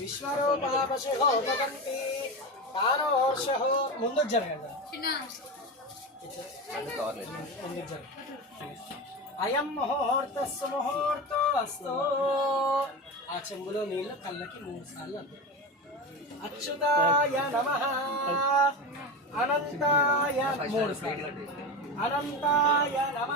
విశ్వరూపాపశుభోపకంతి కానోర్షః ముందుకు జరగదు అది జరగదు అయం ముహూర్తస్సు ముహూర్తో అస్తో. ఆ చెంబులో నీళ్ళు కళ్ళకి మూడు సార్లు అద్దాలి. అచ్యుతాయ నమ. అనంతాయ మూడు సార్లు అనంతాయ నమ.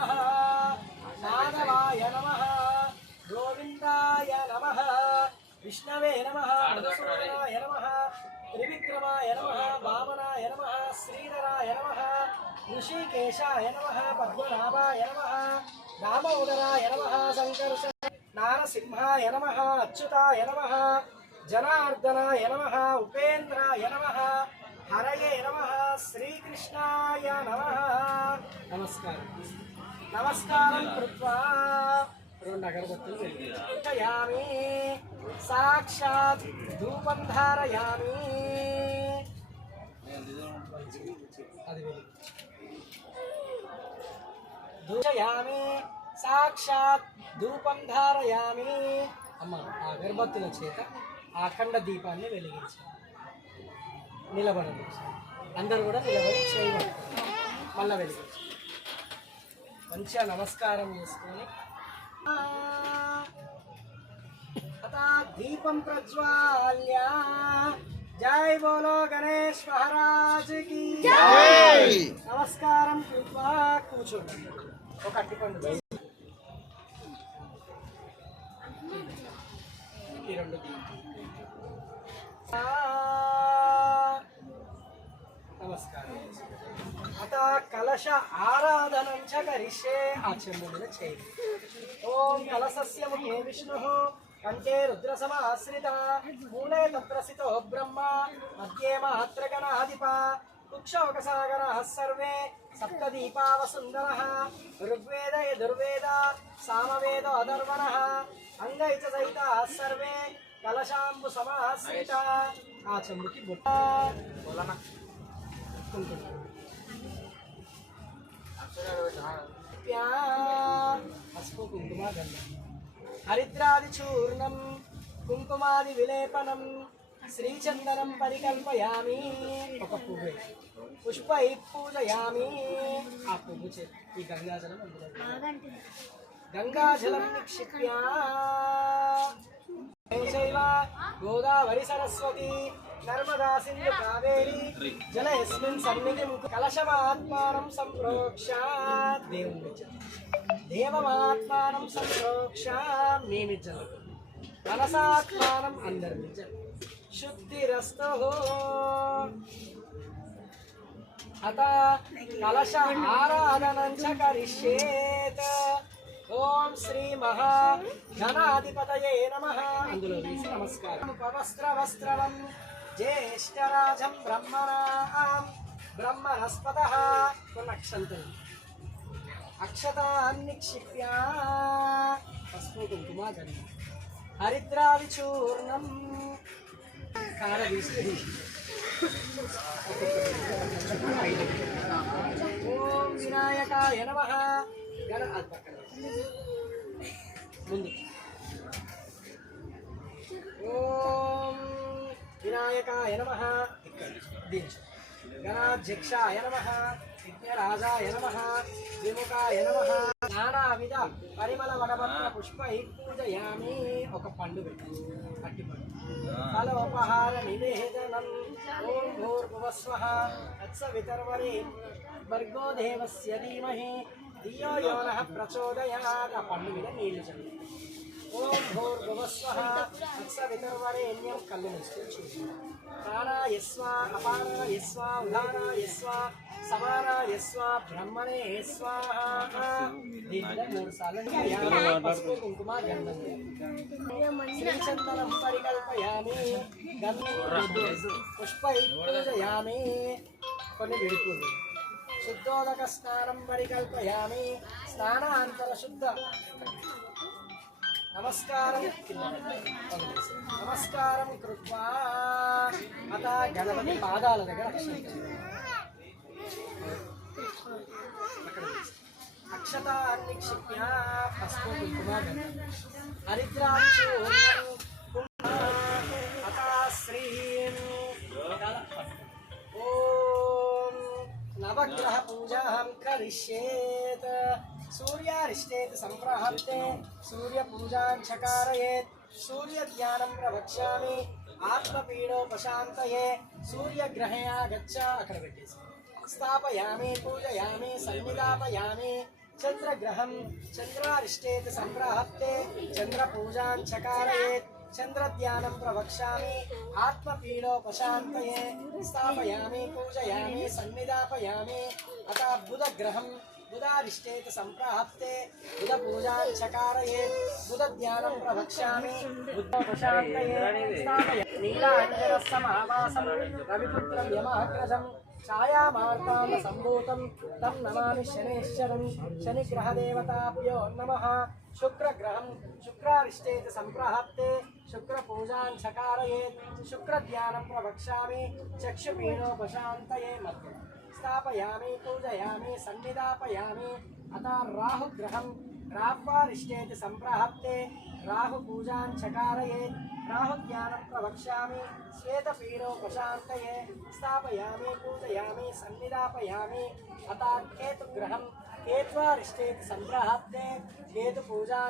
ఋషికేశాయ నమ పద్మనాభాయ నమ దామోదరాయ నమ సంకర్ష నారసింహాయ నమ అచ్యుతాయ నమ జనార్దనాయ నమ ఉపేంద్రాయ నమ హరయే నమ శ్రీకృష్ణాయ నమ. నమస్కారం. నమస్కారం కృత్వా. రెండు అగరబత్తులు వెలిగించామి సాక్షాత్ ధూపం ధారయామి. అది వెలిగించు. దూషయామి సాక్షాత్ ధూపం ధారయామి. అమ్మ ఆ అగరబత్తుల చేత అఖండ దీపాన్ని వెలిగించాలి నిలబడండి అందరూ కూడా నిలబడి చేయమని మళ్ళా వెలిగించాలి మంచిగా నమస్కారం చేసుకొని. దీపం ప్రజ్వాల్య. జై బోలో గణేష్ మహారాజ్కి. నమస్కారం కృత్వా కూర్చోండి. ఒక అట్టిపండు రెండు నమస్కారం అత కలశ ఆరాధనం చ కరిష్యే ఆ చెంబు మీద ఓం కలశస్య ముఖే విష్ణు కంఠే రుద్ర సమాశ్రిత మూలే తత్రసితో బ్రహ్మ మధ్యే మాత్ర గణాధిప కుక్షోకసాగర సర్వే సప్తదీపావసుందర ఋగ్వేద యజుర్వేద సామవేద అధర్వణ అంగై చ సహిత సర్వే కలశాంబు సమాశ్రిత ఆ చెంబుకి బుట్ట కుంకుమ హరిద్రాది చూర్ణం కుంకుమాది విలేపనం శ్రీచందనం పరికల్పయామి ఒక పువ్వు పుష్పై పూజయామి ఆ పువ్వు ఈ గంగాజలం అందులో గంగాజలం నిక్షిప్య. గోదావరి సరస్వతి. నర్మదా సింధు కావేరి. జలయస్మిన్ సన్నిధిం కలశమాత్మానం సంప్రోక్ష దేవుని దేవమాత్మానం సంప్రోక్షా మేమిజ్జలం మనసాత్మానం అందరిమిజ్జలం శుద్ధిరస్తో. కరిష్యేత్ ఓం శ్రీ మహా నమ. అందులో వేసి నమస్కారం. పవస్త్ర వస్త్రవం జ్యేష్ఠరాజం బ్రహ్మణాం బ్రహ్మణస్పత కొన్ని అక్షంతలు అక్షతాన్నిక్షిప్య. పసుపు కుంకుమ గంధం హరిద్రాది చూర్ణం కార తీసి ఓం వినాయకాయ నమ. గణ ముందు. ఓం వినాయకాయ నమ. దించు గణాధ్యక్షాయ నమ. విఘ్నరాజాయ నమ. విముఖాయ నమ. నానావిధ పరిమళ వడపత్ర పుష్పై పూజయామి ఒక పండు పెట్టు అట్టి పండు ఫలోపహార నివేదనం. ఓం భూర్భువస్వః. తత్సవితర్వరే భర్గో దేవస్య ధీమహి. ధియో యో ప్రచోదయాత్. ఆ పండు మీద నీళ్ళు చల్లి ఓం భూర్భువస్వః. తత్సవితర్వరేణ్యం కళ్ళు మూసుకొని చూసి ప్రాణాయస్వ ఉదానాయస్వ సమానాయస్వ బ్రహ్మణే స్వాహ. దీనిలో మూడు సార్లు పసుపు కుంకుమ గంధం. శ్రీచందనం పరికల్పయామి గంధం పుష్పై పూజయామి కొన్ని విడిపూలు శుద్ధోదక స్నానం పరికల్పయామి స్నానాంతర శుద్ధ నమస్కారం నమస్కారం కృత్వా. అత గణపతి పాదాల దగ్గర అక్షంతలు. అక్కడ వేసి. అక్షతాన్ని నిక్షిప్య పసుపు కుంకుమ గంధం హరిద్రాంశూర్ణం శ్రీం ఓం నవగ్రహ పూజాం కరిష్యేత్ సూర్యారిష్టేత్ సంప్రహర్తే సూర్య పూజాం చకారయేత్ సూర్య ధ్యానం ప్రవక్ష్యామి ఆత్మపీడోపశాంతయే సూర్యగ్రహే स्थापयामे, पूजयामे, सन्निधापयामे। चन्द्रग्रहं चन्द्रारिष्टेत् सङ्ग्राहप्ते चन्द्रपूजान् चकारयेत्, चन्द्रध्यानं प्रवक्ष्यामि, आत्मपीडोपशान्तये स्थापयामि, पूजयामि, सन्निधापयामि। अतः बुधग्रहं बुधारिष्टेत सम्प्राप्ते बुधपूजां चकारयेत्, बुधध्यानं प्रवक्ष्यामि बुद्धोपशान्तये स्थापय नीलाञ्जनः समावासं रविपुत्रं यमाग्रजम् छायामार्तां सम्भूतं तं नमामि शनेश्वरं। शनिग्रहदेवताभ्यो नमः। शुक्रग्रहं शुक्रारिष्टे च सम्प्राहत्ते शुक्रपूजान् चकारयेत् शुक्रध्यानं प्रवक्ष्यामि। चक्षुपीणोपशान्तये मध्ये स्थापयामि, पूजयामि सन्निधापयामि अतः राहुग्रहं రాహ్వారిష్టేతి సన్నిధాపయామి రాహు పూజాన్ చకారయే. రాహు జ్ఞానం ప్రవక్ష్యామి. శ్వేతపీరో ప్రశాంతయే. స్థాపయామి పూజయామి సన్నిధాపయామి. అత కేతుగ్రహం కేత్వారిష్టేత్ సంప్రహప్తే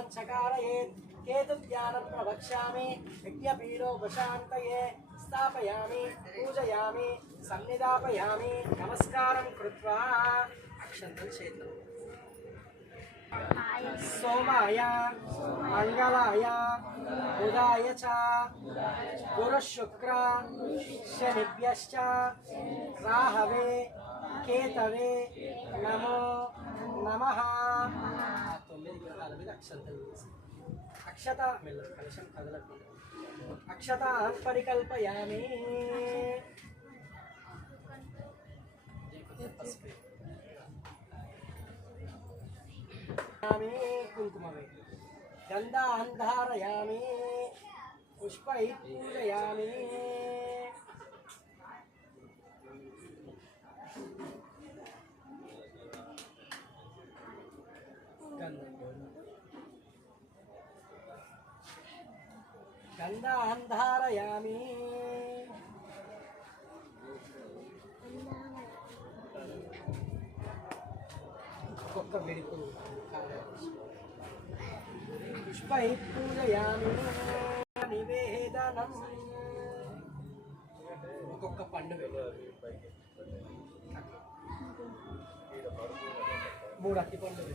చకారయే. కేతు జ్ఞానం ప్రవక్ష్యామి. యజ్ఞపీరో ప్రశాంతయే. స్థాపయామి పూజయామి సన్నిధాపయామి. నమస్కారం కృత్వా. అక్షంతం చేద్దాం సోమాయ మంగళాయ బుధాయ చ గురుశుక్ర శనిభ్యశ్చ రాహవే కేతవే నమో నమ తొమ్మిది గ్రహాల మీద అక్షంతలు వేసి అక్షత మెల్ల కలశం కదలకుండా అక్షత పరికల్పయామి పసుపు యామి కుంకుమమే గంధాన్ ధారయామి పుష్పై పూజయామి గంధాన్ ఒక మెరుపు పుష్పై పూజయామి నివేదనం ఒక్కొక్క పండు మూడు అట్టి పండుగ